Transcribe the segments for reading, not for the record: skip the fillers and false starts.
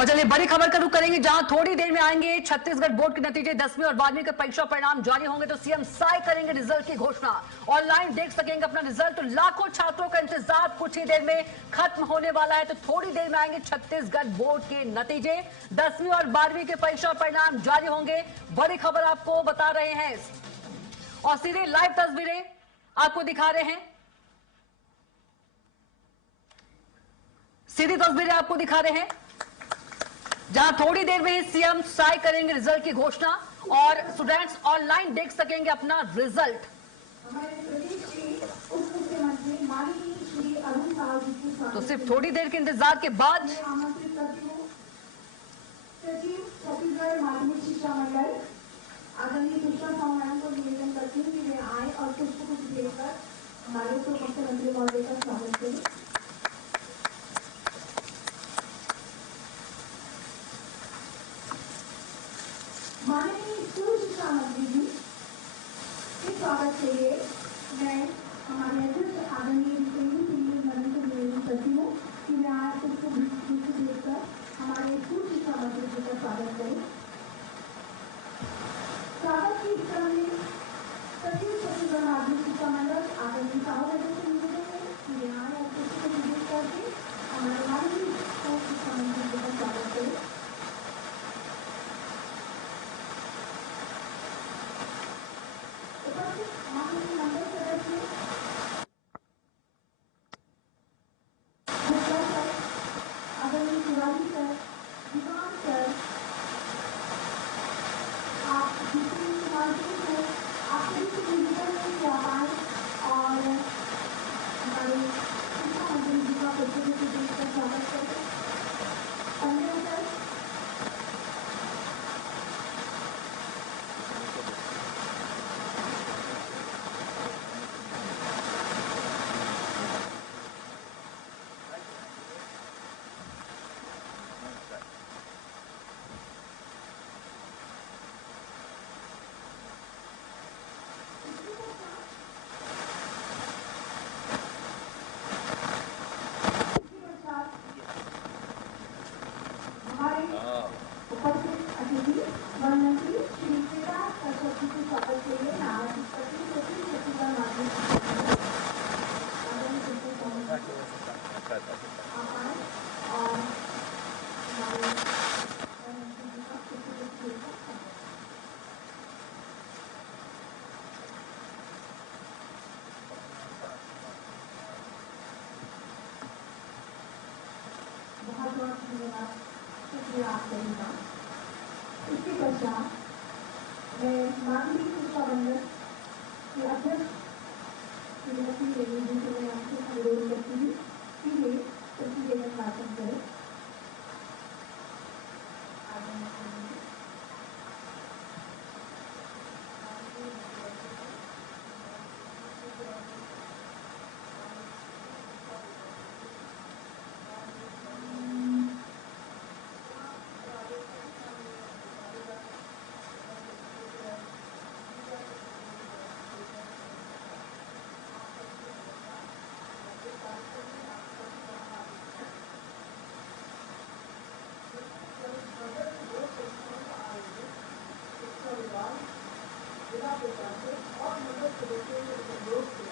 और चलिए बड़ी खबर का रुख करेंगे, जहां थोड़ी देर में आएंगे छत्तीसगढ़ बोर्ड के नतीजे। 10वीं और 12वीं के परीक्षा परिणाम जारी होंगे तो सीएम साय करेंगे रिजल्ट की घोषणा। ऑनलाइन देख सकेंगे अपना रिजल्ट। तो लाखों छात्रों का इंतजार कुछ ही देर में खत्म होने वाला है। तो थोड़ी देर में आएंगे छत्तीसगढ़ बोर्ड के नतीजे। 10वीं और 12वीं के परीक्षा परिणाम जारी होंगे। बड़ी खबर आपको बता रहे हैं और सीधे लाइव तस्वीरें आपको दिखा रहे हैं। सीधी तस्वीरें आपको दिखा रहे हैं, जहां थोड़ी देर में ही सीएम साय करेंगे रिजल्ट की घोषणा और स्टूडेंट्स ऑनलाइन देख सकेंगे अपना रिजल्ट। तो सिर्फ थोड़ी देर के इंतजार के बाद सचिव छत्तीसगढ़ माध्यमिक शिक्षा मंडल आदरणीय पुष्पा साहू को निवेदन करती हूँ कि वे आए और पुष्प को देकर हमारे उप मुख्यमंत्री महोदय का स्वागत करें। माननीय स्कूल शिक्षा मंत्री जी के स्वागत के लिए मैं हमारे अध्यक्ष आदरणीय नरेंद्र को निवेदन करती हूँ कि मैं आज पुष्प देखकर हमारे स्कूल शिक्षा मंत्री जी का स्वागत करें। स्वागत की क्रम में सचिव छत्तीसगढ़ माध्यमिक शिक्षा मंडल आदरणीय साहू से निवेदन है कि वे आए और पुष्प को विदेश करके हमारे माननीय स्कूल शिक्षा मंत्री जी का स्वागत करें। उपस्थित माननीय मंडल सदस्य आदरणीय शिवाजी सर, दीवान सर, आप जितनी मानसिक है आप सभी से निवेदन है कि आप आए और हमारे शिक्षा मंत्री जी का पुष्प को देखकर स्वागत करें। संजय सर, हमारे उपस्थित अतिथि वन मंत्री श्री केदार सरस्वती के स्वागत के लिए आमंत्रित करती हूँ। सचिव छत्तीसगढ़ माध्यमिक शिक्षा मंडल आदरणीय पुष्पा आप आए और हमारे वन मंत्री जी का पुष्प देकर बहुत बहुत धन्यवाद, शुक्रिया आप सभी का। इसके पश्चात मैं माध्यमिक शिक्षा मंडल के अध्यक्ष श्रीमती रेणु जी से मैं आपसे अनुरोध करती हूँ कि वे प्रतिवेदन वाचन करें। जिला प्रशासन और मदद सदस्यों के सहयोग से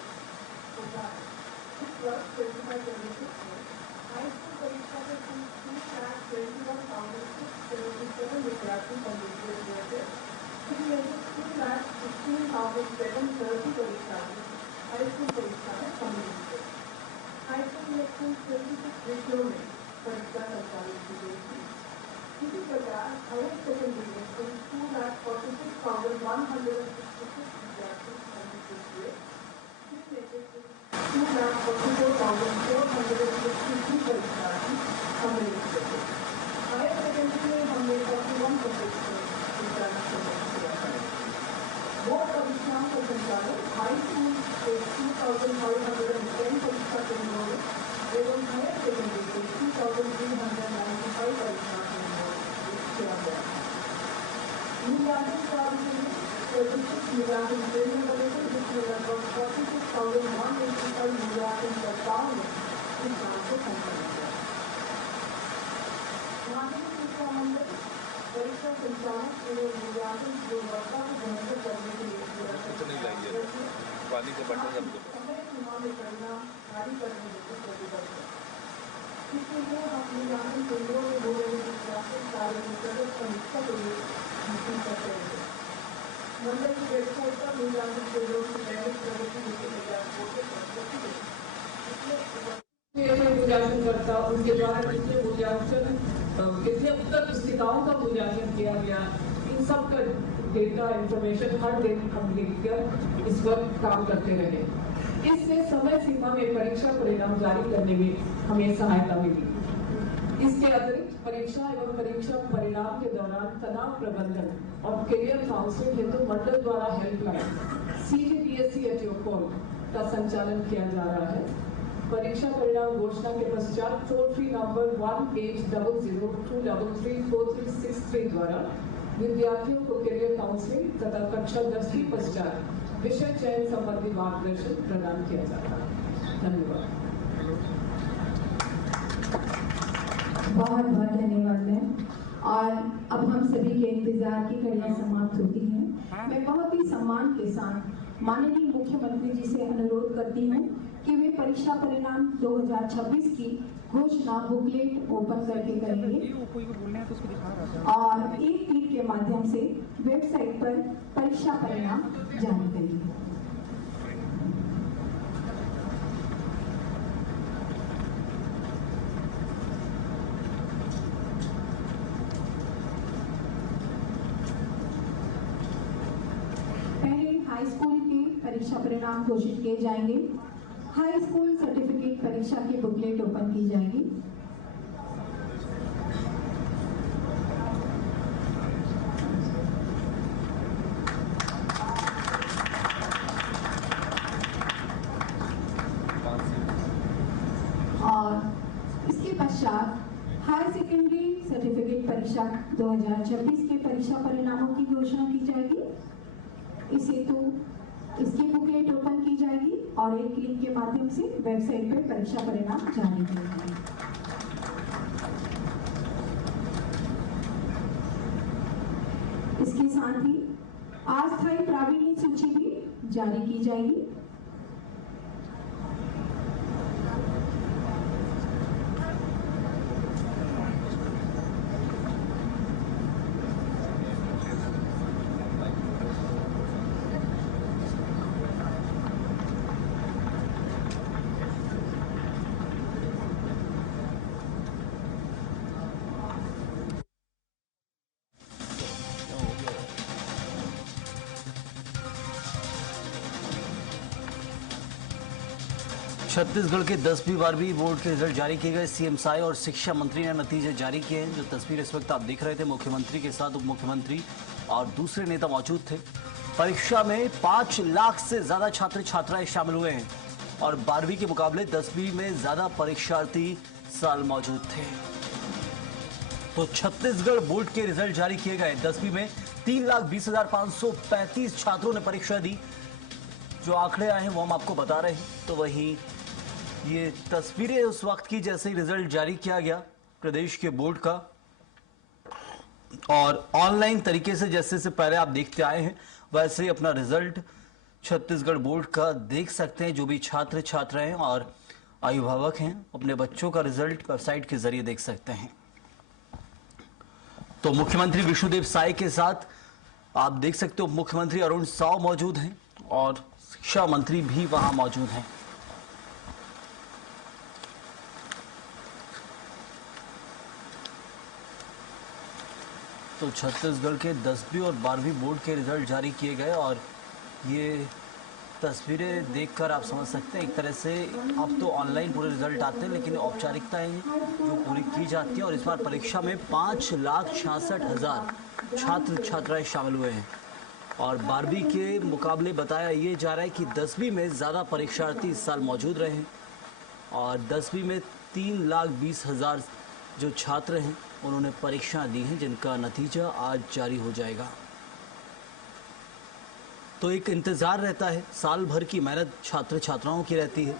होता है। इस वर्ष 25-26 में हाई स्कूल परीक्षा में 2,21,677 विद्यार्थी पंजीकृत हुए थे। जिनमें से 2,16,730 परीक्षार्थी हाई स्कूल परीक्षा में सम्मिलित थे। हाई स्कूल में कुल 26 विषयों में परीक्षा संचालित की गई थी। इसी प्रकार हायर सेकेंडरी में कुल 2,46,166 विद्यार्थी पंजीकृत हुए, जिनमें से 2,44,463 परीक्षार्थी सम्मिलित हुए थे। हायर सेकेंडरी में हमने 41% किया है। बोर्ड परीक्षाओं का संचालन हाई स्कूल के 2,510 परीक्षा केंद्रों में एवं हायर सेकेंडरी के 2,395 परीक्षा केंद्रों किया गया। मूल्यांकन कार्य में प्रतिशत मूल्यांकन केंद्र बने थे, जिसमें लगभग 46,185 मूल्यांकनकर्ताओं ने इस काम को संपन्न किया। शिक्षा मंडल परीक्षा संचालक एवं मूल्यांकन गुणवत्ता को बेहतर करने के लिए पानी का बटन समय सीमा में परिणाम जारी करने के लिए प्रतिबद्ध है। इसके लिए हम मूल्यांकन केंद्रों में हो रहे विद्यार्थी कार्य की प्रगति समीक्षा के लिए मीटिंग करते हैं। मंडल की वेबसाइट पर मूल्यांकन केंद्रों की दैनिक प्रगति मूल्यांकनकर्ता उनके द्वारा कितने उत्तर पुस्तिकाओं का मूल्यांकन किया गया, इन सब का डेटा इंफॉर्मेशन हर दिन हम लिखकर इस वक्त काम करते रहे। इससे समय सीमा में परीक्षा परिणाम जारी करने में हमें सहायता मिली। इसके अतिरिक्त परीक्षा एवं परीक्षा परिणाम के दौरान तनाव प्रबंधन और करियर काउंसलिंग हेतु मंडल द्वारा हेल्पलाइन CGPSC@your का संचालन किया जा रहा है। परीक्षा परिणाम घोषणा के पश्चात टोल फ्री नंबर 1800-233-4363 द्वारा विद्यार्थियों को करियर काउंसलिंग तथा कक्षा 10वीं पश्चात विषय चयन संबंधी मार्गदर्शन प्रदान किया जाता है। धन्यवाद। बहुत बहुत धन्यवाद मैम। और अब हम सभी के इंतजार की घड़ियां समाप्त होती हैं। मैं बहुत ही सम्मान के साथ माननीय मुख्यमंत्री जी से अनुरोध करती हूँ कि वे परीक्षा परिणाम 2026 की घोषणा बुकलेट ओपन करके करेंगे और एक क्लिक के माध्यम से वेबसाइट पर परीक्षा परिणाम जारी करेंगे। हाई स्कूल के परीक्षा परिणाम घोषित किए जाएंगे। हाई स्कूल सर्टिफिकेट परीक्षा की बुकलेट ओपन की जाएगी। और इसके पश्चात हायर सेकेंडरी सर्टिफिकेट परीक्षा 2026 के परीक्षा परिणामों की घोषणा की जाएगी। इस हेतु इसकी बुकलेट ओपन की जाएगी और एक लिंक के माध्यम से वेबसाइट पर परीक्षा परिणाम जारी किए जाएंगे। इसके साथ ही अस्थायी प्रावीण्य सूची भी जारी की जाएगी। छत्तीसगढ़ के 10वीं 12वीं बोर्ड के रिजल्ट जारी किए गए। सीएम साई और शिक्षा मंत्री ने नतीजे जारी किए हैं। जो तस्वीर इस वक्त आप देख रहे थे, मुख्यमंत्री के साथ उप मुख्यमंत्री और दूसरे नेता मौजूद थे। परीक्षा में 5 लाख से ज्यादा छात्र छात्राएं शामिल हुए हैं और 12वीं के मुकाबले 10वीं में ज्यादा परीक्षार्थी साल मौजूद थे। तो छत्तीसगढ़ बोर्ड के रिजल्ट जारी किए गए। 10वीं में 3,20,535 छात्रों ने परीक्षा दी। जो आंकड़े आए हैं वो हम आपको बता रहे हैं। तो वहीं ये तस्वीरें उस वक्त की जैसे ही रिजल्ट जारी किया गया प्रदेश के बोर्ड का, और ऑनलाइन तरीके से जैसे से पहले आप देखते आए हैं वैसे ही अपना रिजल्ट छत्तीसगढ़ बोर्ड का देख सकते हैं। जो भी छात्र छात्राएं और अभिभावक हैं अपने बच्चों का रिजल्ट वेबसाइट के जरिए देख सकते हैं। तो मुख्यमंत्री विष्णुदेव साय के साथ आप देख सकते हो मुख्यमंत्री अरुण साव मौजूद हैं और शिक्षा मंत्री भी वहां मौजूद हैं। तो छत्तीसगढ़ के 10वीं और 12वीं बोर्ड के रिजल्ट जारी किए गए और ये तस्वीरें देखकर आप समझ सकते हैं एक तरह से अब तो ऑनलाइन पूरे रिजल्ट आते हैं, लेकिन औपचारिकताएं जो पूरी की जाती हैं। और इस बार परीक्षा में 5,66,000 छात्र छात्राएं शामिल हुए हैं और 12वीं के मुकाबले बताया ये जा रहा है कि 10वीं में ज़्यादा परीक्षार्थी इस साल मौजूद रहे हैं और 10वीं में 3,20,000 जो छात्र हैं उन्होंने परीक्षा दी है, जिनका नतीजा आज जारी हो जाएगा। तो एक इंतज़ार रहता है, साल भर की मेहनत छात्र छात्राओं की रहती है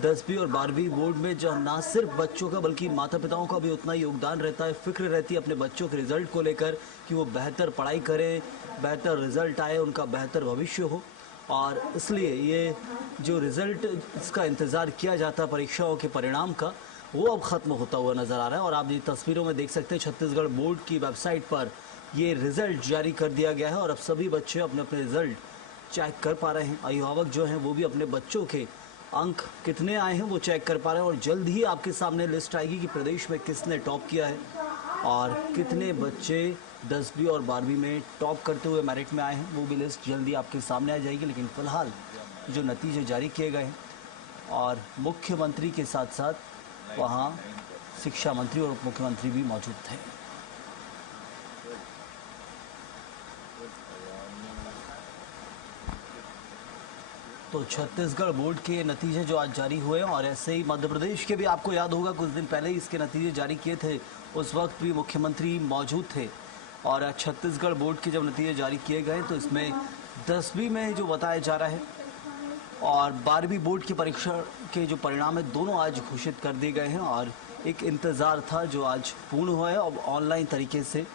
10वीं और 12वीं बोर्ड में जहाँ ना सिर्फ बच्चों का बल्कि माता पिताओं का भी उतना योगदान रहता है, फिक्र रहती है अपने बच्चों के रिजल्ट को लेकर कि वो बेहतर पढ़ाई करें, बेहतर रिजल्ट आए, उनका बेहतर भविष्य हो। और इसलिए ये जो रिजल्ट इसका इंतज़ार किया जाता है परीक्षाओं के परिणाम का, वो अब ख़त्म होता हुआ नज़र आ रहा है। और आप ये तस्वीरों में देख सकते हैं छत्तीसगढ़ बोर्ड की वेबसाइट पर ये रिज़ल्ट जारी कर दिया गया है और अब सभी बच्चे अपने अपने रिज़ल्ट चेक कर पा रहे हैं। अभिभावक जो हैं वो भी अपने बच्चों के अंक कितने आए हैं वो चेक कर पा रहे हैं और जल्द ही आपके सामने लिस्ट आएगी कि प्रदेश में किसने टॉप किया है और कितने बच्चे 10वीं और 12वीं में टॉप करते हुए मेरिट में आए हैं। वो भी लिस्ट जल्दी आपके सामने आ जाएगी। लेकिन फ़िलहाल जो नतीजे जारी किए गए हैं और मुख्यमंत्री के साथ साथ वहाँ शिक्षा मंत्री और उप मुख्यमंत्री भी मौजूद थे। तो छत्तीसगढ़ बोर्ड के नतीजे जो आज जारी हुए और ऐसे ही मध्य प्रदेश के भी आपको याद होगा कुछ दिन पहले ही इसके नतीजे जारी किए थे, उस वक्त भी मुख्यमंत्री मौजूद थे। और छत्तीसगढ़ बोर्ड के जब नतीजे जारी किए गए तो इसमें 10वीं में जो बताया जा रहा है और 12वीं बोर्ड की परीक्षा के जो परिणाम है दोनों आज घोषित कर दिए गए हैं। और एक इंतज़ार था जो आज पूर्ण हुआ है। अब ऑनलाइन तरीके से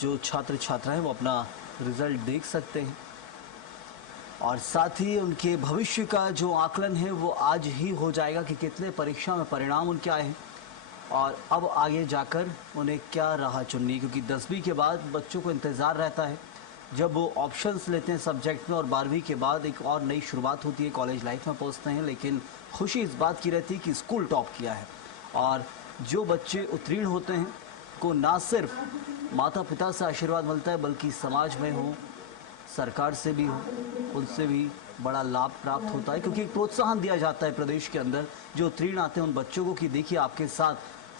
जो छात्र छात्राएँ वो अपना रिज़ल्ट देख सकते हैं और साथ ही उनके भविष्य का जो आकलन है वो आज ही हो जाएगा कि कितने परीक्षा में परिणाम उनके आए हैं और अब आगे जाकर उन्हें क्या राह चुननी, क्योंकि 10वीं के बाद बच्चों को इंतज़ार रहता है जब वो ऑप्शंस लेते हैं सब्जेक्ट में और 12वीं के बाद एक और नई शुरुआत होती है, कॉलेज लाइफ में पहुंचते हैं। लेकिन खुशी इस बात की रहती है कि स्कूल टॉप किया है और जो बच्चे उत्तीर्ण होते हैं को ना सिर्फ माता पिता से आशीर्वाद मिलता है बल्कि समाज में हो, सरकार से भी हो, उनसे भी बड़ा लाभ प्राप्त होता है, क्योंकि एक प्रोत्साहन दिया जाता है प्रदेश के अंदर जो उत्तीर्ण आते हैं उन बच्चों को कि देखिए आपके साथ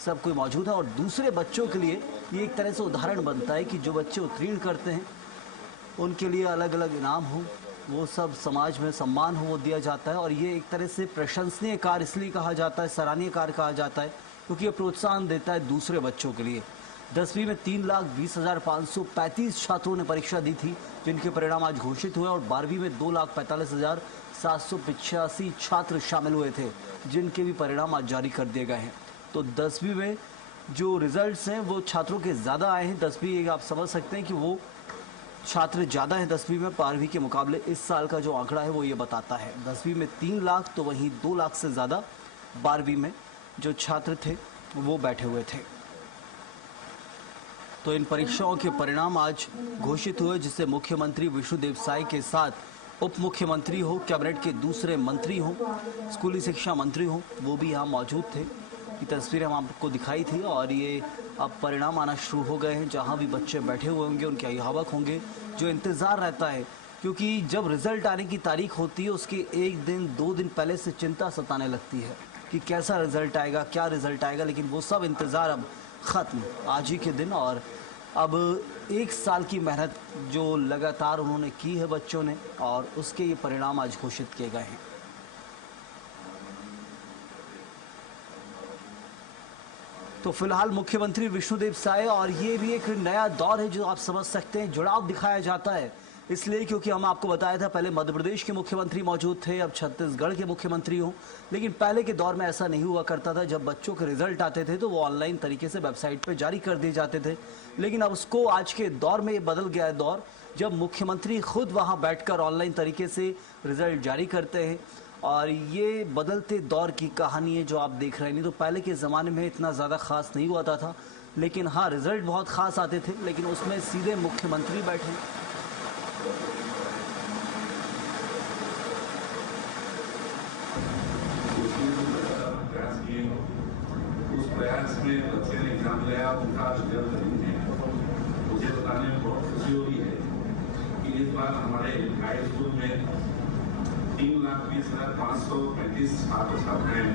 सब कोई मौजूद है। और दूसरे बच्चों के लिए ये एक तरह से उदाहरण बनता है कि जो बच्चे उत्तीर्ण करते हैं उनके लिए अलग अलग इनाम हो, वो सब समाज में सम्मान हो वो दिया जाता है। और ये एक तरह से प्रशंसनीय कार्य इसलिए कहा जाता है, सराहनीय कार्य कहा जाता है क्योंकि ये प्रोत्साहन देता है दूसरे बच्चों के लिए। 10वीं में 3,20,535 छात्रों ने परीक्षा दी थी जिनके परिणाम आज घोषित हुए और 12वीं में 2,45,785 छात्र शामिल हुए थे जिनके भी परिणाम आज जारी कर दिए गए हैं। तो 10वीं में जो रिजल्ट्स हैं वो छात्रों के ज़्यादा आए हैं। 10वीं आप समझ सकते हैं कि वो छात्र ज़्यादा हैं 10वीं में 12वीं के मुकाबले। इस साल का जो आंकड़ा है वो ये बताता है 10वीं में 3 लाख तो वहीं 2 लाख से ज़्यादा 12वीं में जो छात्र थे वो बैठे हुए थे। तो इन परीक्षाओं के परिणाम आज घोषित हुए जिससे मुख्यमंत्री विष्णुदेव साय के साथ उप मुख्यमंत्री हो, कैबिनेट के दूसरे मंत्री हो, स्कूली शिक्षा मंत्री हो, वो भी यहाँ मौजूद थे। ये तस्वीरें हम आपको दिखाई थी और ये अब परिणाम आना शुरू हो गए हैं। जहाँ भी बच्चे बैठे हुए होंगे उनके अभिभावक होंगे, जो इंतज़ार रहता है क्योंकि जब रिज़ल्ट आने की तारीख होती है उसके 1 दिन 2 दिन पहले से चिंता सताने लगती है कि कैसा रिज़ल्ट आएगा, क्या रिज़ल्ट आएगा। लेकिन वो सब इंतज़ार अब ख़त्म आज ही के दिन। और अब 1 साल की मेहनत जो लगातार उन्होंने की है बच्चों ने और उसके ये परिणाम आज घोषित किए गए हैं। तो फिलहाल मुख्यमंत्री विष्णुदेव साय और ये भी एक नया दौर है जो आप समझ सकते हैं, जुड़ाव दिखाया जाता है इसलिए क्योंकि हम आपको बताया था पहले मध्य प्रदेश के मुख्यमंत्री मौजूद थे, अब छत्तीसगढ़ के मुख्यमंत्री हों। लेकिन पहले के दौर में ऐसा नहीं हुआ करता था। जब बच्चों के रिजल्ट आते थे तो वो ऑनलाइन तरीके से वेबसाइट पे जारी कर दिए जाते थे। लेकिन अब उसको आज के दौर में ये बदल गया है दौर, जब मुख्यमंत्री खुद वहाँ बैठकर ऑनलाइन तरीके से रिजल्ट जारी करते हैं। और ये बदलते दौर की कहानी है जो आप देख रहे हैं। नहीं तो पहले के ज़माने में इतना ज़्यादा ख़ास नहीं हुआ था, लेकिन हाँ रिज़ल्ट बहुत ख़ास आते थे, लेकिन उसमें सीधे मुख्यमंत्री बैठे। उस प्रयास में बच्चे ने एग्जाम लिया, उनका रिजल्ट नहीं है। मुझे बताने में बहुत खुशी हो रही है कि इस बार हमारे हाई स्कूल में 3,20,535 छात्र छात्राएं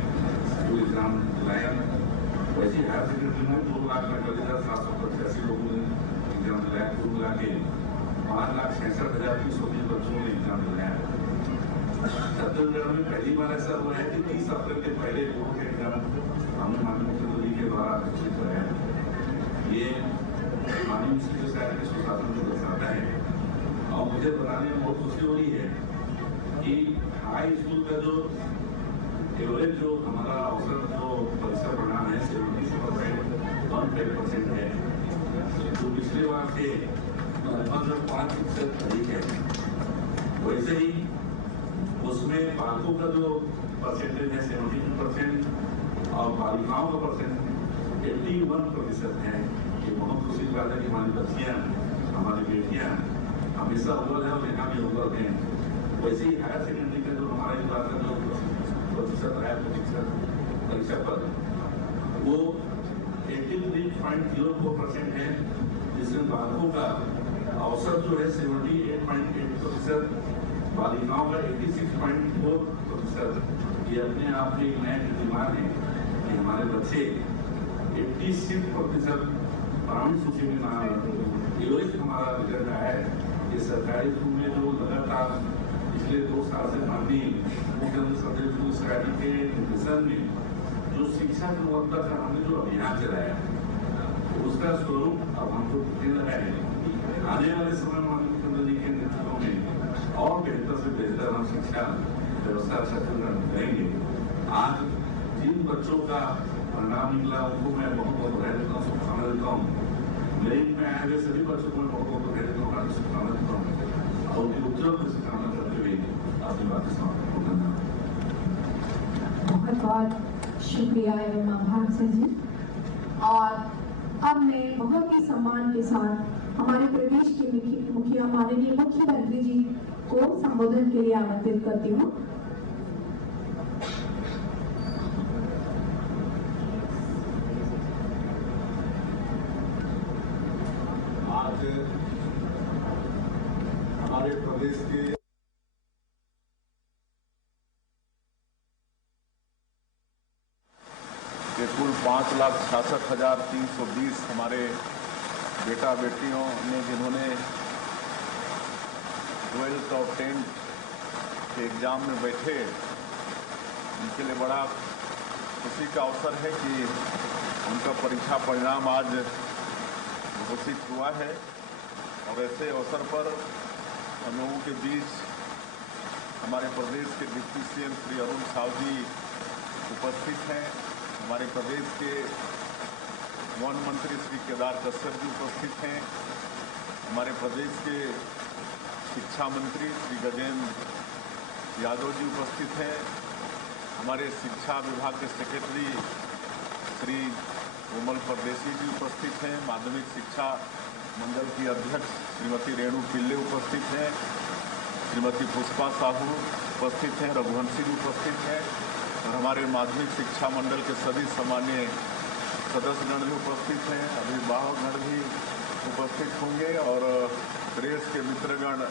स्कूल एग्जाम दिलाया। वैसे हायर सेकेंडरी में 2,48,785 लोगों ने एग्जाम दिलाया। कुल मिला के 5,66,320 बच्चों ने एग्जाम दिलाया। छत्तीसगढ़ में पहली बार ऐसा हुआ है कि 30 अप्रैल के पहले बोर्ड के एग्जाम हमने माननीय मुख्यमंत्री के द्वारा घोषित किया है। ये माननीय मुख्यमंत्री साहब के सुशासन को दर्शाता है। और मुझे बताने में बहुत खुशी हो रही है कि हाई स्कूल का जो एवरेज जो हमारा औसत जो परीक्षा परिणाम है 70% 1% है, जो पिछले बार से लगभग 5% अधिक है। वैसे ही उसमें बालकों का जो परसेंटेज है 72% और बालिकाओं का परसेंट 81% है। ये बहुत खुशी की बात है कि हमारी बच्चियां, हमारी बेटियां हमेशा अव्वल है और यहाँ भी अव्वल हैं। वैसे ही हायर सेकेंडरी का जो हमारे पास का जो प्रतिशत है परीक्षा पर, वो 83.04% है, जिसमें बालकों का औसत जो है 78.8%, बालिकाओं का 86.4%। ये अपने आप में एक नया कीर्तिमान है कि हमारे बच्चे 86% ग्रामीण सूची में एवरेज हमारा रिजल्ट आया है। ये सरकारी स्कूल में जो लगातार पिछले 2 साल से माननीय मुख्यमंत्री सदैव स्कूल सोसाइटी के निर्देशन में जो शिक्षा की गुणवत्ता का हमने जो अभियान चलाया, उसका स्वरूप अब हमको दिखने लगा है। आने वाले समय में माननीय मुख्यमंत्री जी के नेतृत्व में और बेहतर से बेहतर हम शिक्षा व्यवस्था छत्तीसगढ़ में करेंगे। आज जिन बच्चों का परिणाम निकला उनको मैं बहुत बहुत बधाई देता हूँ, शुभकामनाएं देता हूँ। मेरिट में आए हुए सभी बच्चों को मैं बहुत बहुत बधाई देता हूँ, हार्दिक शुभकामनाएं देता हूँ और उनकी उज्जवल भविष्य कामना करते हुए अपनी बातें समाप्त करता हूं। बहुत बहुत शुक्रिया एवं आभार सर जी। और अब मैं बहुत ही सम्मान के साथ हमारे प्रदेश के मुखिया माननीय मुख्यमंत्री जी को संबोधन के लिए आमंत्रित करती हूँ। आज हमारे प्रदेश के कुल 5,66,320 हमारे बेटा बेटियों ने जिन्होंने 12th और 10th के एग्जाम में बैठे, उनके लिए बड़ा खुशी का अवसर है कि उनका परीक्षा परिणाम आज घोषित हुआ है। और ऐसे अवसर पर हम लोगों के बीच हमारे प्रदेश के डिप्टी सीएम श्री अरुण साव जी उपस्थित हैं। हमारे प्रदेश के वन मंत्री श्री केदार कश्यप जी उपस्थित हैं। हमारे प्रदेश के शिक्षा मंत्री श्री गजेंद्र यादव जी उपस्थित हैं। हमारे शिक्षा विभाग के सेक्रेटरी श्री कोमल परदेशी जी उपस्थित हैं। माध्यमिक शिक्षा मंडल की अध्यक्ष श्रीमती रेणु पिल्ले उपस्थित हैं। श्रीमती पुष्पा साहू उपस्थित हैं। रघुवंशी जी उपस्थित हैं और हमारे माध्यमिक शिक्षा मंडल के सभी सामान्य सदस्यगण भी उपस्थित हैं। अभिभावकगण भी उपस्थित होंगे और प्रेस के मित्रगण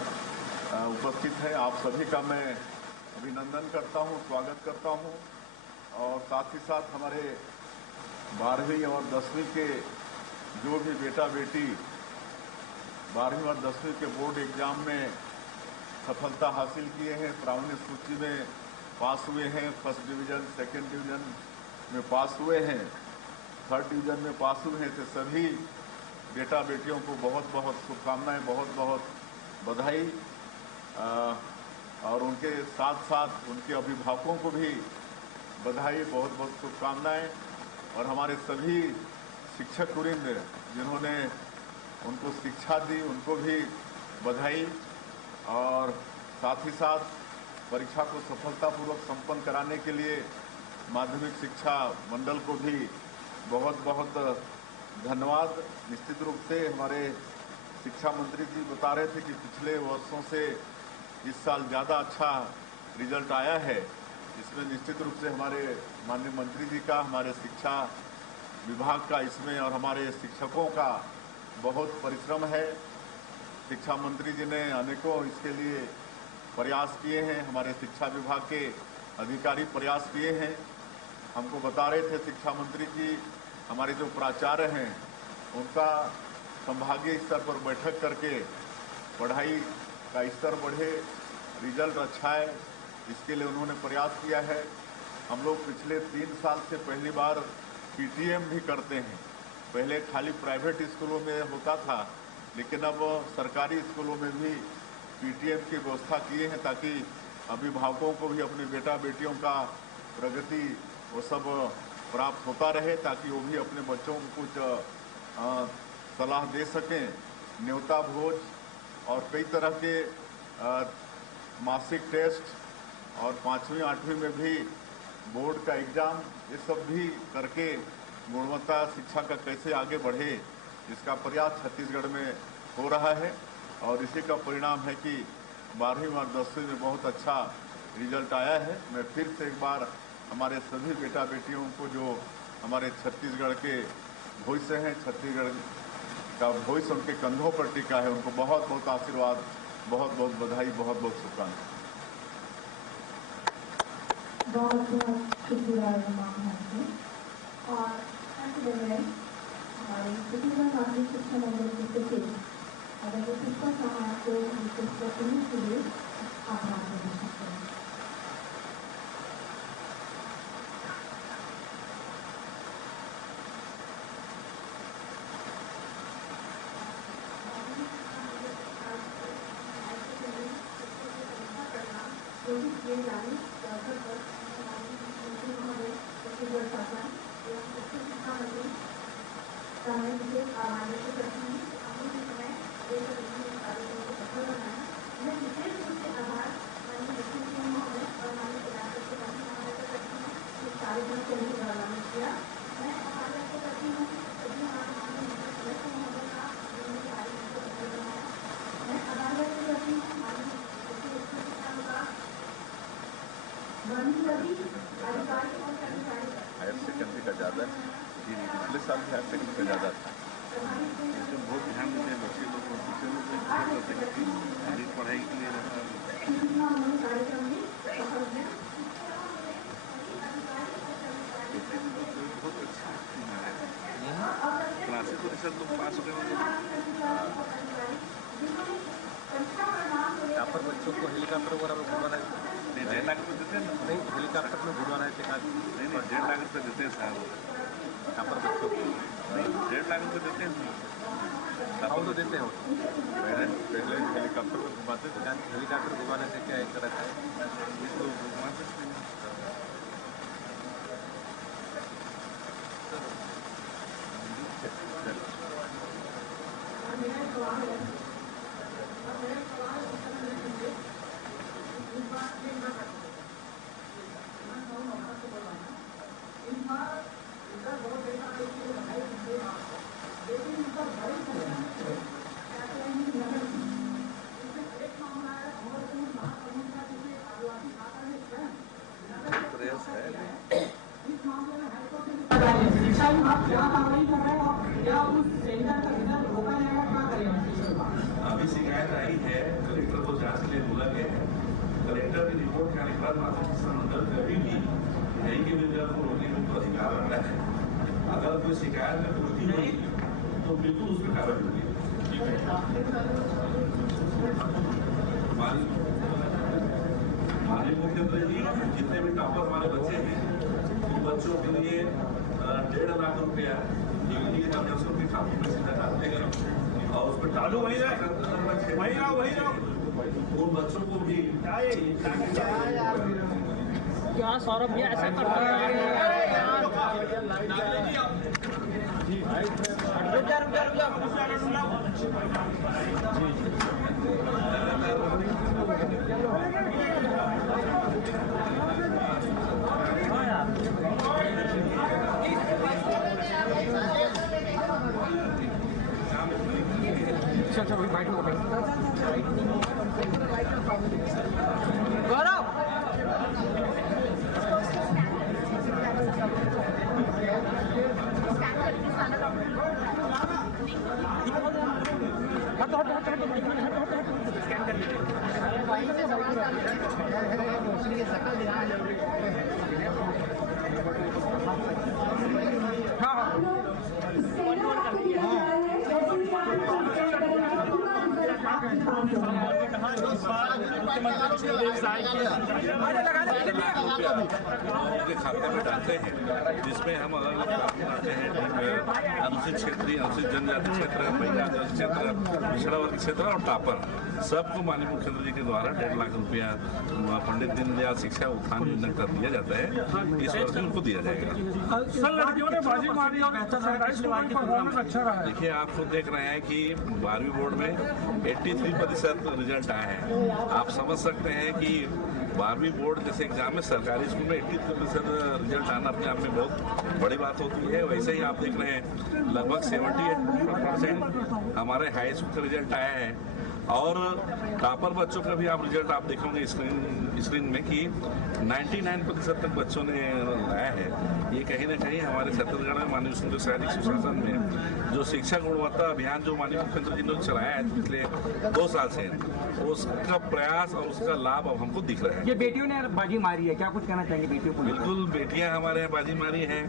उपस्थित हैं। आप सभी का मैं अभिनंदन करता हूं, स्वागत करता हूं। और साथ ही साथ हमारे 12वीं और 10वीं के जो भी बेटा बेटी 12वीं और 10वीं के बोर्ड एग्जाम में सफलता हासिल किए हैं, प्रावीण्य सूची में पास हुए हैं, फर्स्ट डिवीज़न, सेकंड डिवीज़न में पास हुए हैं, थर्ड डिवीज़न में पास हुए हैं, तो सभी बेटा बेटियों को बहुत बहुत शुभकामनाएं, बहुत बहुत बधाई। और उनके साथ साथ उनके अभिभावकों को भी बधाई, बहुत बहुत शुभकामनाएं। और हमारे सभी शिक्षक वृंद जिन्होंने उनको शिक्षा दी, उनको भी बधाई। और साथ ही साथ परीक्षा को सफलतापूर्वक संपन्न कराने के लिए माध्यमिक शिक्षा मंडल को भी बहुत बहुत धन्यवाद। निश्चित रूप से हमारे शिक्षा मंत्री जी बता रहे थे कि पिछले वर्षों से इस साल ज़्यादा अच्छा रिजल्ट आया है। इसमें निश्चित रूप से हमारे माननीय मंत्री जी का, हमारे शिक्षा विभाग का इसमें और हमारे शिक्षकों का बहुत परिश्रम है। शिक्षा मंत्री जी ने अनेकों इसके लिए प्रयास किए हैं, हमारे शिक्षा विभाग के अधिकारी प्रयास किए हैं। हमको बता रहे थे शिक्षा मंत्री जी, हमारे जो प्राचार्य हैं उनका संभागीय स्तर पर बैठक करके पढ़ाई का स्तर बढ़े, रिजल्ट अच्छा है, इसके लिए उन्होंने प्रयास किया है। हम लोग पिछले 3 साल से पहली बार पीटीएम भी करते हैं। पहले खाली प्राइवेट स्कूलों में होता था, लेकिन अब सरकारी स्कूलों में भी पीटीएम की व्यवस्था किए हैं ताकि अभिभावकों को भी अपने बेटा बेटियों का प्रगति वो सब प्राप्त होता रहे, ताकि वो भी अपने बच्चों को कुछ सलाह दे सकें। न्योता भोज और कई तरह के मासिक टेस्ट और 5वीं 8वीं में भी बोर्ड का एग्ज़ाम, ये सब भी करके गुणवत्ता शिक्षा का कैसे आगे बढ़े, इसका प्रयास छत्तीसगढ़ में हो रहा है। और इसी का परिणाम है कि 12वीं और 10वीं में बहुत अच्छा रिजल्ट आया है। मैं फिर से एक बार हमारे सभी बेटा बेटियों को, जो हमारे छत्तीसगढ़ के भविष्य हैं, छत्तीसगढ़ का भविष्य उनके कंधों पर टिका है, उनको बहुत बहुत आशीर्वाद, बहुत बहुत बधाई, बहुत बहुत शुभकामनाएं। बहुत बहुत शुक्रिया तमाम आपसे। और अंत में हमारे छत्तीसगढ़ माध्यमिक शिक्षा मंडल के सचिव अगर वो पुष्पा समाज को के लिए आभार व्यक्त करते हैं। हायर सेकेंडरी का ज़्यादा है जी, पिछले साल भी हायर सेकेंडरी का ज़्यादा था। तो बहुत ध्यान देते हैं बच्चे लोग और टीचर लोग पढ़ाई के लिए रहता है। बहुत अच्छा क्लासेस को रिजल्ट लोग पास हो गए। यहाँ पर बच्चों को हेलीकॉप्टर वगैरह में घुमाना है? नहीं, 1.5 लाख रुपये देते हैं ना। नहीं, हेलीकॉप्टर में घुमाना है? नहीं, 1.5 लाख रुपये देते हैं साहब यहाँ पर बच्चों को। नहीं, 1.5 लाख रुपये देते हैं हम तो देते हो। पहले हेलीकॉप्टर में घुमाते थे। हेलीकॉप्टर घुमाने से क्या एक तरह का इसको घुमा सकते हैं। अभी शिकायत आई है, कलेक्टर को जांच के लिए बोला गया है। कलेक्टर की रिपोर्ट के आने के बाद माध्यमिक शिक्षा मंडल कभी भी नहीं के रिजल्ट को रोकने में अधिकार रखता है। अगर कोई शिकायत में त्रुटि हुई तो बिल्कुल उस पर कार्रवाई होगी। माननीय मुख्यमंत्री जी, जितने भी टॉपर हमारे बच्चे हैं, उन बच्चों के लिए 1.5 लाख रुपया डिग्री के माध्यम से उनकी खाते में सीधा डालते हैं और उस पर डालो वही उन बच्चों को भी क्या सौरभ ये ऐसा करता है? अच्छा वही बैठो गौरव स्कैन कर उनके खाते में डालते हैं, जिसमें हम अलग अलग बनाते हैं। अनुसूचित क्षेत्रीय, अनुसूचित जनजाति क्षेत्र, महिला क्षेत्र, पिछड़ा वर्ग क्षेत्र और टॉपर सबको माननीय मुख्यमंत्री जी के द्वारा 1.5 लाख रुपया पंडित दीनदयाल शिक्षा उत्थान योजना कर दिया जाता है। इस वर्ष में उनको दिया जाएगा। सर, लड़कियों ने बाजी मारी और परफॉर्मेंस अच्छा रहा है। देखिए, आप खुद देख रहे हैं कि 12वीं बोर्ड में 83% रिजल्ट आए हैं। आप समझ सकते हैं कि 12वीं बोर्ड जैसे एग्जाम में सरकारी स्कूल में 83% रिजल्ट आना अपने आप में बहुत बड़ी बात होती है। वैसे ही आप देख रहे हैं लगभग 78% हमारे हाई स्कूल का रिजल्ट आया है और टॉपर बच्चों का भी आप रिजल्ट आप देखोगे स्क्रीन में कि 99% तक बच्चों ने लाया है। ये कहीं ना कहीं हमारे छत्तीसगढ़ में माननीय मुख्यमंत्री शारीरिक सुशासन में जो शिक्षा गुणवत्ता अभियान जो माननीय मुख्यमंत्री जी ने चलाया है पिछले 2 साल से, उसका प्रयास और उसका लाभ अब हमको दिख रहा है। ये बेटियों ने बाजी मारी है, क्या कुछ कहना चाहेंगे बेटियों को? बिल्कुल, बेटियां हमारे यहाँ बाजी मारी हैं।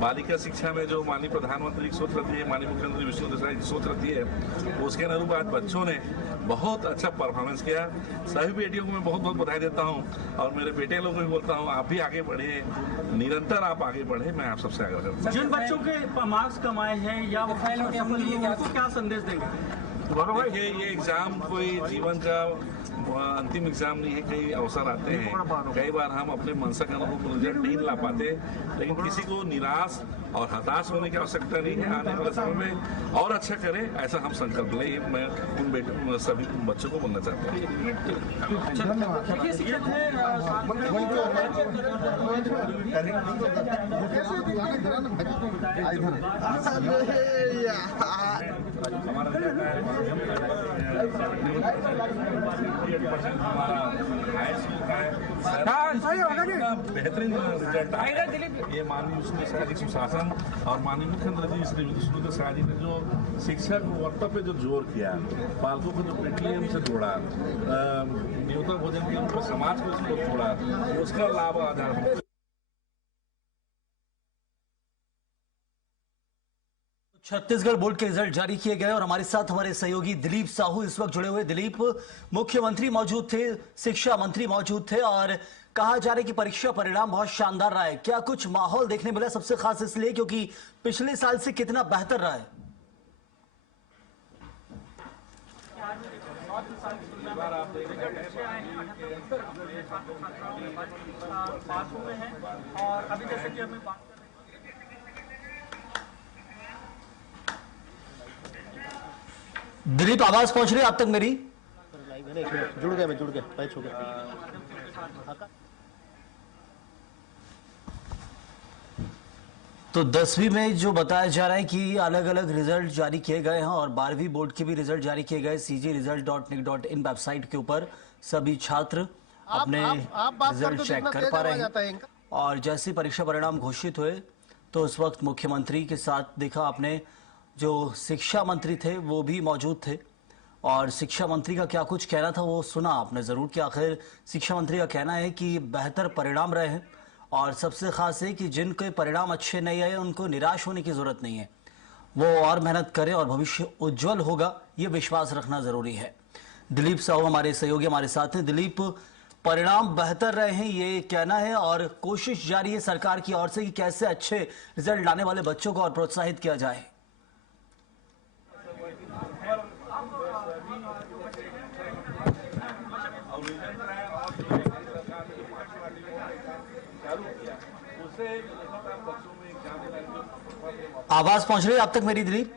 बालिका शिक्षा में जो माननीय प्रधानमंत्री की सोच रहती है, माननीय मुख्यमंत्री विष्णु देसाई की सोच रहती है, उसके अनुरूप आज बच्चों ने बहुत अच्छा परफॉर्मेंस किया। सभी बेटियों को मैं बहुत बहुत बधाई देता हूं और मेरे बेटे लोगों को भी बोलता हूं, आप भी आगे बढ़े, निरंतर आप आगे बढ़े, मैं आप सबसे आग्रह करता हूं। जिन बच्चों के मार्क्स कमाए हैं या वो उनको क्या संदेश देंगे? देखिए, ये एग्जाम कोई जीवन का अंतिम एग्जाम नहीं है। कई अवसर आते हैं, कई बार हम अपने मनसा के अनुरूप रिजल्ट नहीं ला पाते, लेकिन किसी को निराश और हताश होने की आवश्यकता नहीं है। आने वाले समय में और अच्छा करें, ऐसा हम संकल्प लें। मैं उन सभी बच्चों को बोलना चाहता हूँ। बेहतरीन रिजल्ट आया। ये माननीय मुख्यमंत्री शारीरिक सुशासन और माननीय मुख्यमंत्री श्री विष्णु देसाई जी ने जो शिक्षा गुणवत्ता पे जो जोर किया, पालकों को जो पेटीएम से जोड़ा, न्यूनतम भोजन के समाज को उसको जोड़ा, उसका लाभ आधार। छत्तीसगढ़ बोर्ड के रिजल्ट जारी किए गए और हमारे साथ हमारे सहयोगी दिलीप साहू इस वक्त जुड़े हुए। दिलीप, मुख्यमंत्री मौजूद थे, शिक्षा मंत्री मौजूद थे और कहा जा रहा है कि परीक्षा परिणाम बहुत शानदार रहा है। क्या कुछ माहौल देखने मिला, सबसे खास इसलिए क्योंकि पिछले साल से कितना बेहतर रहा है? दिलीप, आवाज पहुंच रही है आप तक मेरी? जुड़ गया पैच हो गया। तो 10वीं में जो बताया जा रहा है कि अलग अलग रिजल्ट जारी किए गए हैं और 12वीं बोर्ड के भी रिजल्ट जारी किए गए। cgresult.nic.in वेबसाइट के ऊपर सभी छात्र अपने रिजल्ट चेक कर पा रहे हैं। और जैसे परीक्षा परिणाम घोषित हुए तो उस वक्त मुख्यमंत्री के साथ देखा आपने, जो शिक्षा मंत्री थे वो भी मौजूद थे और शिक्षा मंत्री का क्या कुछ कहना था वो सुना आपने जरूर कि आखिर शिक्षा मंत्री का कहना है कि बेहतर परिणाम रहे हैं और सबसे खास है कि जिनके परिणाम अच्छे नहीं आए उनको निराश होने की जरूरत नहीं है, वो और मेहनत करें और भविष्य उज्जवल होगा, ये विश्वास रखना जरूरी है। दिलीप साहू हमारे सहयोगी हमारे साथ हैं। दिलीप, परिणाम बेहतर रहे हैं ये कहना है और कोशिश जारी है सरकार की ओर से कि कैसे अच्छे रिजल्ट लाने वाले बच्चों को और प्रोत्साहित किया जाए। आवाज पहुंच रही है आप तक मेरी दिलीप?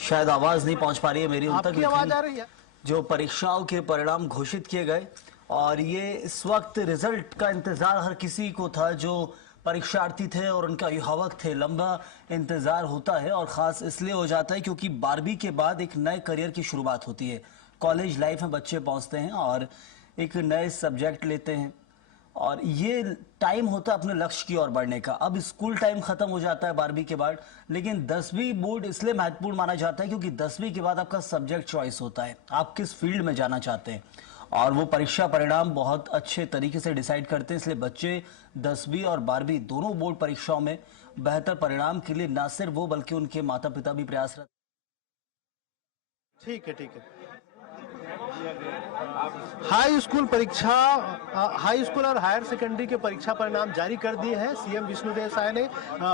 शायद आवाज नहीं पहुंच पा रही है मेरी उन तक। आवाज आ रही है? जो परीक्षाओं के परिणाम घोषित किए गए और ये इस वक्त रिजल्ट का इंतजार हर किसी को था, जो परीक्षार्थी थे और उनका अभिभावक थे। लंबा इंतजार होता है और खास इसलिए हो जाता है क्योंकि 12वीं के बाद एक नए करियर की शुरुआत होती है। कॉलेज लाइफ में बच्चे पहुंचते हैं और एक नए सब्जेक्ट लेते हैं और ये टाइम होता है अपने लक्ष्य की ओर बढ़ने का। अब स्कूल टाइम खत्म हो जाता है 12वीं के बाद, लेकिन 10वीं बोर्ड इसलिए महत्वपूर्ण माना जाता है क्योंकि 10वीं के बाद आपका सब्जेक्ट चॉइस होता है, आप किस फील्ड में जाना चाहते हैं और वो परीक्षा परिणाम बहुत अच्छे तरीके से डिसाइड करते हैं। इसलिए बच्चे 10वीं और 12वीं दोनों बोर्ड परीक्षाओं में बेहतर परिणाम के लिए न सिर्फ वो बल्कि उनके माता पिता भी प्रयासरत। ठीक है। हाई स्कूल परीक्षा, हाई स्कूल और हायर सेकेंडरी के परीक्षा परिणाम जारी कर दिए हैं सीएम विष्णुदेव साय ने।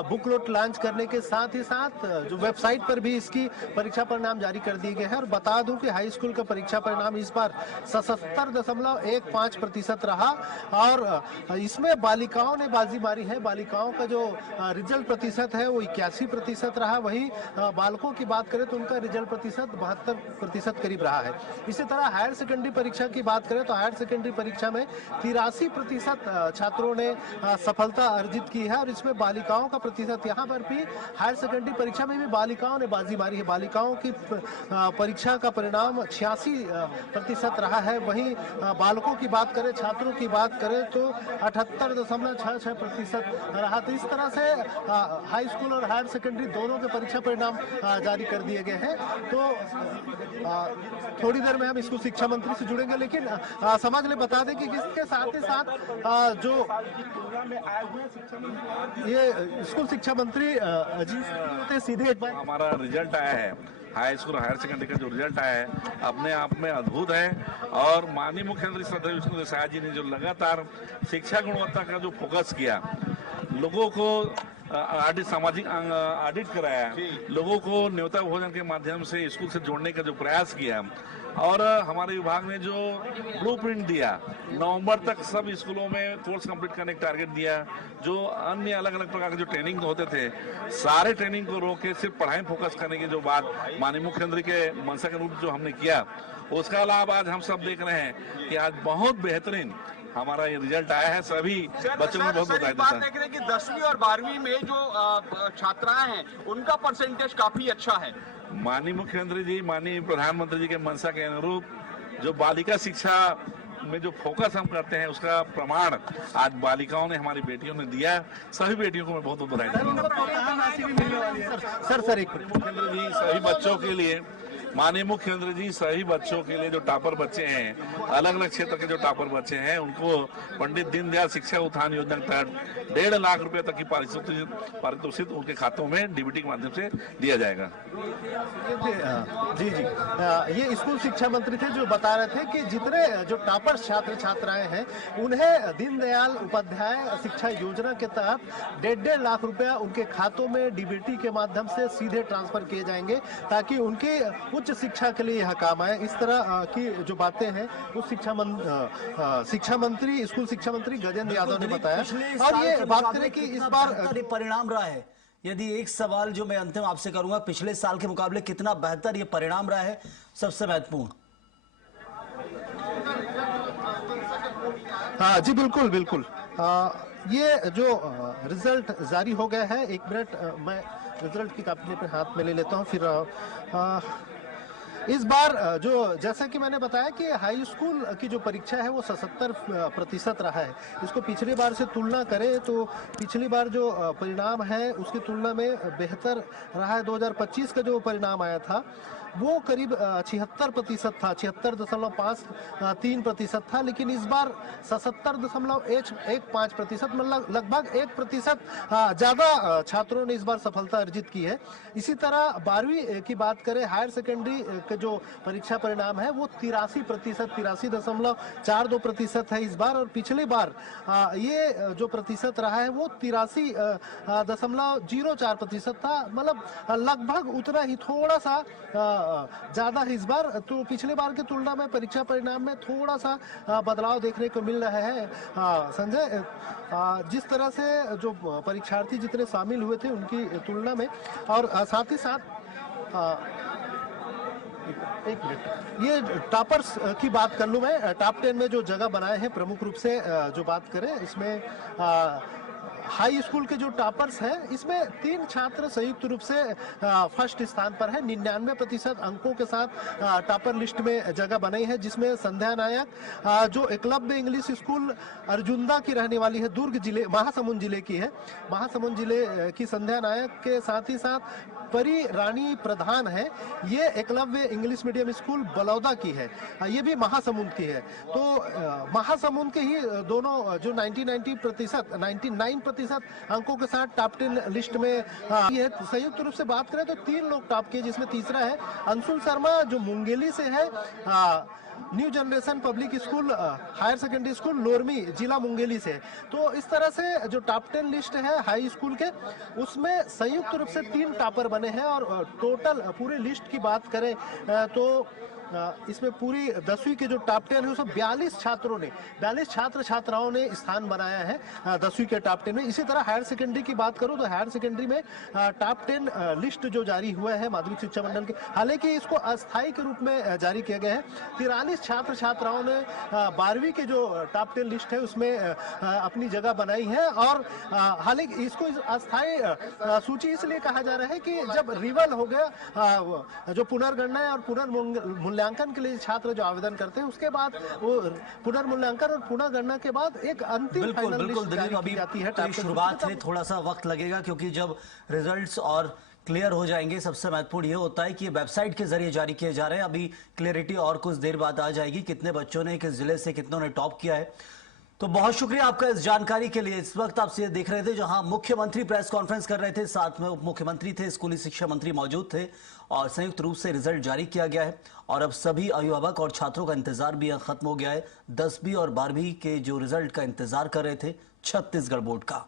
बुकलेट लॉन्च करने के साथ ही साथ जो वेबसाइट पर भी इसकी परीक्षा परिणाम जारी कर दिए गए हैं। और बता दूं कि हाई स्कूल का परीक्षा परिणाम इस बार 77.15% रहा और इसमें बालिकाओं ने बाजी मारी है। बालिकाओं का जो रिजल्ट प्रतिशत है वो 81% रहा। वहीं बालकों की बात करें तो उनका रिजल्ट प्रतिशत 72% करीब रहा है। इसी तरह हायर सेकेंडरी परीक्षा की बात करें तो हायर सेकेंडरी परीक्षा में 83% छात्रों ने सफलता अर्जित की है। और इसमें बालिकाओं का प्रतिशत, यहाँ पर भी हायर सेकेंडरी परीक्षा में भी बालिकाओं ने बाजी मारी है। बालिकाओं की परीक्षा का परिणाम 86% रहा है। वहीं बालकों की बात करें, छात्रों की बात करें तो 78.66% रहा। तो इस तरह से हाई स्कूल और हायर सेकेंडरी दोनों के परीक्षा परिणाम जारी कर दिए गए हैं। तो थोड़ी देर में हम स्कूल शिक्षा मंत्री से जुड़ेंगे, लेकिन समाज ने बता दें कि इसके साथ ही साथ जो ये स्कूल शिक्षा मंत्री जी सीधे एक बार हमारा रिजल्ट आया है, हाई स्कूल हायर सेकेंडरी का जो रिजल्ट आया है अपने आप में अद्भुत है। और माननीय मुख्यमंत्री श्री विष्णुदेव साय जी ने जो लगातार शिक्षा गुणवत्ता का जो फोकस किया, लोगों को ऑडिट, सामाजिक ऑडिट कराया, लोगों को न्योता भोजन के माध्यम से स्कूल से जोड़ने का जो प्रयास किया और हमारे विभाग ने जो ब्लूप्रिंट दिया, नवंबर तक सब स्कूलों में कोर्स कंप्लीट करने का टारगेट दिया। जो अन्य अलग अलग प्रकार के जो ट्रेनिंग होते थे, सारे ट्रेनिंग को रोक के सिर्फ पढ़ाई फोकस करने की जो बात माननीय मुख्यमंत्री के मंशा के रूप जो हमने किया, उसका लाभ आज हम सब देख रहे हैं कि आज बहुत बेहतरीन हमारा ये रिजल्ट आया है। सभी बच्चों ने बहुत बधाई देता है। देख रहे हैं कि 10वीं और 12वीं में जो छात्राएं हैं उनका परसेंटेज काफी अच्छा है। माननीय मुख्यमंत्री जी, माननीय प्रधानमंत्री जी के मंशा के अनुरूप जो बालिका शिक्षा में जो फोकस हम करते हैं उसका प्रमाण आज बालिकाओं ने, हमारी बेटियों ने दिया। सभी बेटियों को मैं बहुत बहुत बधाई देता हूँ। सर एक मुख्यमंत्री जी सभी बच्चों के लिए, माननीय मुख्यमंत्री जी सभी बच्चों के लिए जो टॉपर बच्चे हैं, अलग अलग क्षेत्र के जो टॉपर बच्चे हैं, उनको पंडित दीनदयाल शिक्षा उत्थान योजना के तहत 1.5 लाख रुपए तक की पारितोषिक उनके खातों में डीबीटी के माध्यम से दिया जाएगा। जी ये स्कूल शिक्षा मंत्री थे जो बता रहे थे कि जितने जो टॉपर छात्र छात्राएं हैं उन्हें दीनदयाल उपाध्याय शिक्षा योजना के तहत 1.5 लाख रुपया उनके खातों में डीबीटी के माध्यम से सीधे ट्रांसफर किए जाएंगे ताकि उनके उच्च शिक्षा के लिए यह काम आए। इस तरह की जो बातें हैं उस शिक्षा मंत्री, स्कूल शिक्षा मंत्री गजेंद्र यादव ने बताया। और ये बात करें कि इस बार परिणाम रहा है, यदि एक सवाल जो मैं अंतिम आपसे करूंगा, पिछले साल के मुकाबले कितना बेहतर ये परिणाम रहा है, सबसे महत्वपूर्ण? हाँ जी बिल्कुल बिल्कुल। ये जो रिजल्ट जारी हो गया है, 1 मिनट मैं रिजल्ट की कापी अपने हाथ में ले लेता हूँ। फिर इस बार जो जैसा कि मैंने बताया कि हाई स्कूल की जो परीक्षा है वो 77% रहा है। इसको पिछली बार से तुलना करें तो पिछली बार जो परिणाम है उसकी तुलना में बेहतर रहा है। 2025 का जो परिणाम आया था वो करीब 76% था, 76.53% था। लेकिन इस बार 77.15%, मतलब लगभग 1% ज्यादा छात्रों ने इस बार सफलता अर्जित की है। इसी तरह 12वीं की बात करें, हायर सेकेंडरी के जो परीक्षा परिणाम है वो 83.42% है इस बार। और पिछली बार ये जो प्रतिशत रहा है वो 83.04% था, मतलब लगभग उतना ही, थोड़ा सा ज्यादा है इस बार। तो पिछले बार की तुलना में परीक्षा परिणाम में थोड़ा सा बदलाव देखने को मिल रहा है। संजय, जिस तरह से जो परीक्षार्थी जितने शामिल हुए थे उनकी तुलना में, और साथ ही साथ एक मिनट, ये टॉपर्स की बात कर लूं मैं। टॉप 10 में जो जगह बनाए हैं, प्रमुख रूप से जो बात करें इसमें हाई स्कूल के जो टॉपर्स हैं इसमें 3 छात्र संयुक्त रूप से फर्स्ट स्थान पर है। 99% अंकों के साथ टॉपर लिस्ट में जगह बनाई है, जिसमें संध्या नायक जो एकलव्य इंग्लिश स्कूल अर्जुंदा की रहने वाली है, दुर्ग जिले, महासमुंद जिले की है। महासमुंद जिले की संध्या नायक के साथ ही साथ परी रानी प्रधान है, ये Eklavya English medium school Baloda की है, ये भी महासमुंद की है। तो महासमुंद के ही दोनों जो 99% 100% अंकों के साथ टॉप 10 लिस्ट में ये संयुक्त रूप से बात करें तो 3 लोग टॉप किए, जिसमें तीसरा है अंशुल शर्मा जो मुंगेली से है, new generation public school higher secondary school Lormi जिला मुंगेली से। तो इस तरह से जो टॉप 10 लिस्ट है हाई स्कूल के, उसमें संयुक्त रूप से 3 टॉपर बने हैं और टोटल पूरी लिस्ट की बात करें तो इसमें पूरी 10वीं के जो टॉप 10 है उसमें 42 छात्रों ने 42 छात्र छात्राओं ने स्थान बनाया है 10वीं के टॉप 10 में। इसी तरह हायर सेकेंडरी की बात करूं तो हायर सेकेंडरी में टॉप 10 लिस्ट जो जारी हुआ है माध्यमिक शिक्षा मंडल के, हालांकि इसको अस्थायी के रूप में जारी किया गया है। 43 छात्र छात्राओं ने 12वीं के जो टॉप 10 लिस्ट है उसमें अपनी जगह बनाई है और हालांकि इसको अस्थायी सूची इसलिए कहा जा रहा है कि जब रिवल हो गया जो पुनर्गणना और पुनर्मूल्यांकन के लिए छात्र जो आवेदन करते हैं उसके बाद वो पुनर्मूल्यांकन और पुनर्गणना के बाद एक अंतिम फाइनल लिस्ट जारी की जाती है। तो शुरुआत में थोड़ा सा वक्त लगेगा क्योंकि जब रिजल्ट्स और क्लियर हो जाएंगे, सबसे महत्वपूर्ण ये होता है कि ये वेबसाइट के जरिए जारी किए जा रहे हैं। अभी क्लियरिटी और कुछ देर बाद आ जाएगी, कितने बच्चों ने किस जिले से कितनों ने टॉप किया है। तो बहुत शुक्रिया आपका इस जानकारी के लिए। इस वक्त आप ये देख रहे थे जहां मुख्यमंत्री प्रेस कॉन्फ्रेंस कर रहे थे, साथ में उप मुख्यमंत्री थे, स्कूली शिक्षा मंत्री मौजूद थे और संयुक्त रूप से रिजल्ट जारी किया गया है और अब सभी अभिभावक और छात्रों का इंतजार भी खत्म हो गया है। 10वीं और 12वीं के जो रिजल्ट का इंतजार कर रहे थे छत्तीसगढ़ बोर्ड का।